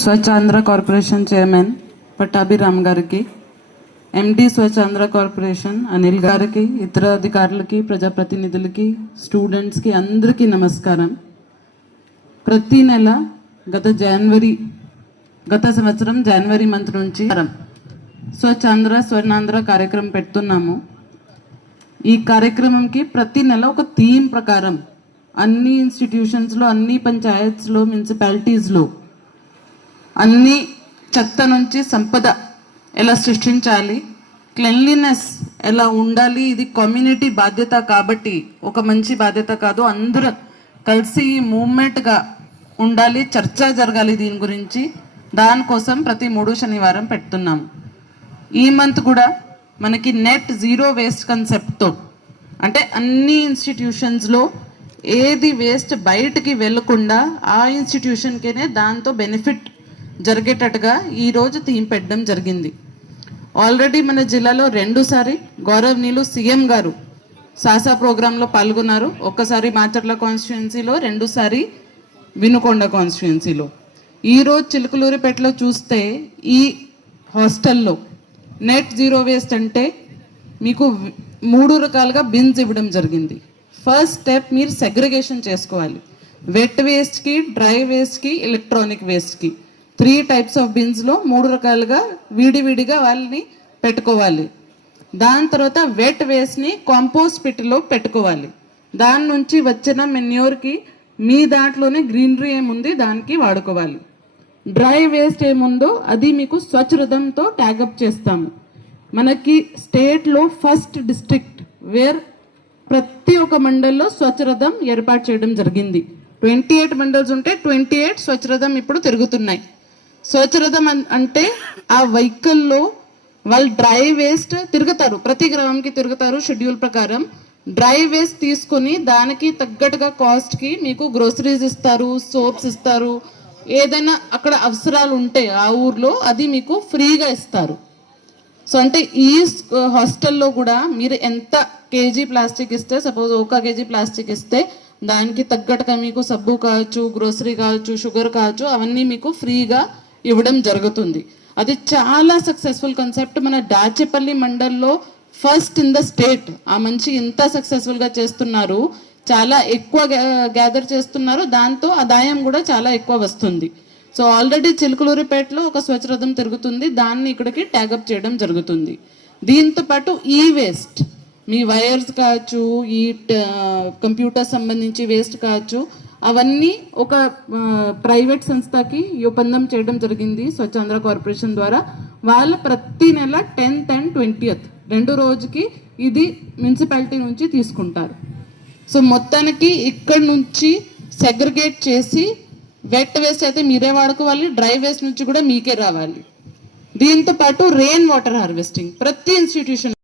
స్వచ్ఛ Andhra corporation chairman Pattabhi Ram గారికి, ఎండి స్వచ్ఛ Andhra corporation Anil గారికి, ఇతర అధికారులకి, ప్రజాప్రతినిధులకి, స్టూడెంట్స్కి అందరికీ నమస్కారం. ప్రతి నెల గత సంవత్సరం జనవరి మంత్ నుంచి స్వచ్ఛ ఆంధ్ర స్వర్ణాంధ్ర కార్యక్రమం పెడుతున్నాము. ఈ కార్యక్రమంకి ప్రతి నెల ఒక థీమ్ ప్రకారం అన్ని ఇన్స్టిట్యూషన్స్లో, అన్ని పంచాయత్స్లో, మున్సిపాలిటీస్లో అన్ని చెత్త నుంచి సంపద ఎలా సృష్టించాలి, క్లెన్లీనెస్ ఎలా ఉండాలి, ఇది కమ్యూనిటీ బాధ్యత కాబట్టి ఒక మంచి బాధ్యత కాదు, అందరూ కలిసి మూవ్మెంట్గా ఉండాలి, చర్చ జరగాలి దీని గురించి. దానికోసం ప్రతి 3 శనివారం పెడుతున్నాము. ఈ మంత్ కూడా మనకి నెట్ జీరో వేస్ట్ కాన్సెప్ట్తో, అంటే అన్ని ఇన్స్టిట్యూషన్స్లో ఏది వేస్ట్ బయటికి వెళ్ళకుండా ఆ ఇన్స్టిట్యూషన్కేనే దాంతో బెనిఫిట్ జరిగేటట్టుగా ఈరోజు థీమ్ పెట్టడం జరిగింది. ఆల్రెడీ మన జిల్లాలో 2 సారి గౌరవనీయులు సీఎం గారు సాసా ప్రోగ్రాంలో పాల్గొన్నారు. ఒక్కసారి మాచర్ల కాన్స్టిట్యుయెన్సీలో, 2 సారి వినుకొండ కాన్స్టిట్యుయెన్సీలో. ఈరోజు చిలుకలూరిపేటలో చూస్తే ఈ హాస్టల్లో నెట్ జీరో వేస్ట్ అంటే మీకు 3 రకాలుగా బిన్స్ ఇవ్వడం జరిగింది. ఫస్ట్ స్టెప్ మీరు సెగ్రిగేషన్ చేసుకోవాలి. వెట్ వేస్ట్కి, డ్రై వేస్ట్కి, ఎలక్ట్రానిక్ వేస్ట్కి 3 టైప్స్ ఆఫ్ బిన్స్లో 3 రకాలుగా విడివిడిగా వాళ్ళని పెట్టుకోవాలి. దాని తర్వాత వెట్ వేస్ట్ని కాంపోస్ట్ పిట్లో పెట్టుకోవాలి. దాని నుంచి వచ్చిన మెన్యూర్కి మీ దాంట్లోనే గ్రీనరీ ఏముంది దానికి వాడుకోవాలి. డ్రై వేస్ట్ ఏముందో అది మీకు స్వచ్ఛరథంతో ట్యాగప్ చేస్తాము. మనకి స్టేట్లో ఫస్ట్ డిస్ట్రిక్ట్ వేర్ ప్రతి ఒక్క మండల్లో స్వచ్ఛరథం ఏర్పాటు చేయడం జరిగింది. 28 మండల్స్ ఉంటే 28 స్వచ్ఛరథం ఇప్పుడు తిరుగుతున్నాయి. స్వచ్ఛరథం అంటే ఆ వెహికల్లో వాళ్ళు డ్రై వేస్ట్ తిరుగుతారు, ప్రతి గ్రామంకి తిరుగుతారు షెడ్యూల్ ప్రకారం. డ్రై వేస్ట్ తీసుకొని దానికి తగ్గట్టుగా కాస్ట్కి మీకు గ్రోసరీస్ ఇస్తారు, సోప్స్ ఇస్తారు, ఏదైనా అక్కడ అవసరాలు ఉంటే ఆ ఊర్లో అది మీకు ఫ్రీగా ఇస్తారు. సో అంటే ఈ హాస్టల్లో కూడా మీరు ఎంత కేజీ ప్లాస్టిక్ ఇస్తే, సపోజ్ 1 కేజీ ప్లాస్టిక్ ఇస్తే దానికి తగ్గట్టుగా మీకు సబ్బు కావచ్చు, గ్రోసరీ కావచ్చు, షుగర్ కావచ్చు, అవన్నీ మీకు ఫ్రీగా ఇవ్వడం జరుగుతుంది. అది చాలా సక్సెస్ఫుల్ కాన్సెప్ట్. మన దాచేపల్లి మండల్లో ఫస్ట్ ఇన్ ద స్టేట్. ఆ మంచి ఇంత సక్సెస్ఫుల్గా చేస్తున్నారు, చాలా ఎక్కువ గ్యాదర్ చేస్తున్నారు, దాంతో ఆదాయం కూడా చాలా ఎక్కువ వస్తుంది. సో ఆల్రెడీ చిలుకలూరిపేటలో ఒక స్వచ్ఛరథం తిరుగుతుంది, దాన్ని ఇక్కడికి ట్యాగప్ చేయడం జరుగుతుంది. దీంతో పాటు ఈ వేస్ట్, మీ వైర్స్ కావచ్చు, ఈ కంప్యూటర్ సంబంధించి వేస్ట్ కావచ్చు, అవన్నీ ఒక ప్రైవేట్ సంస్థకి ఒప్పందం చేయడం జరిగింది స్వచ్ఛ ఆంధ్ర కార్పొరేషన్ ద్వారా. వాళ్ళు ప్రతి నెల 10th and 20th 2 రోజుకి ఇది మున్సిపాలిటీ నుంచి తీసుకుంటారు. సో మొత్తానికి ఇక్కడ నుంచి సెగ్రిగేట్ చేసి వెట్ వేస్ట్ అయితే మీరే వాడుకోవాలి, డ్రై వేస్ట్ నుంచి కూడా మీకే రావాలి. దీంతో పాటు రెయిన్ వాటర్ హార్వెస్టింగ్ ప్రతి ఇన్స్టిట్యూషన్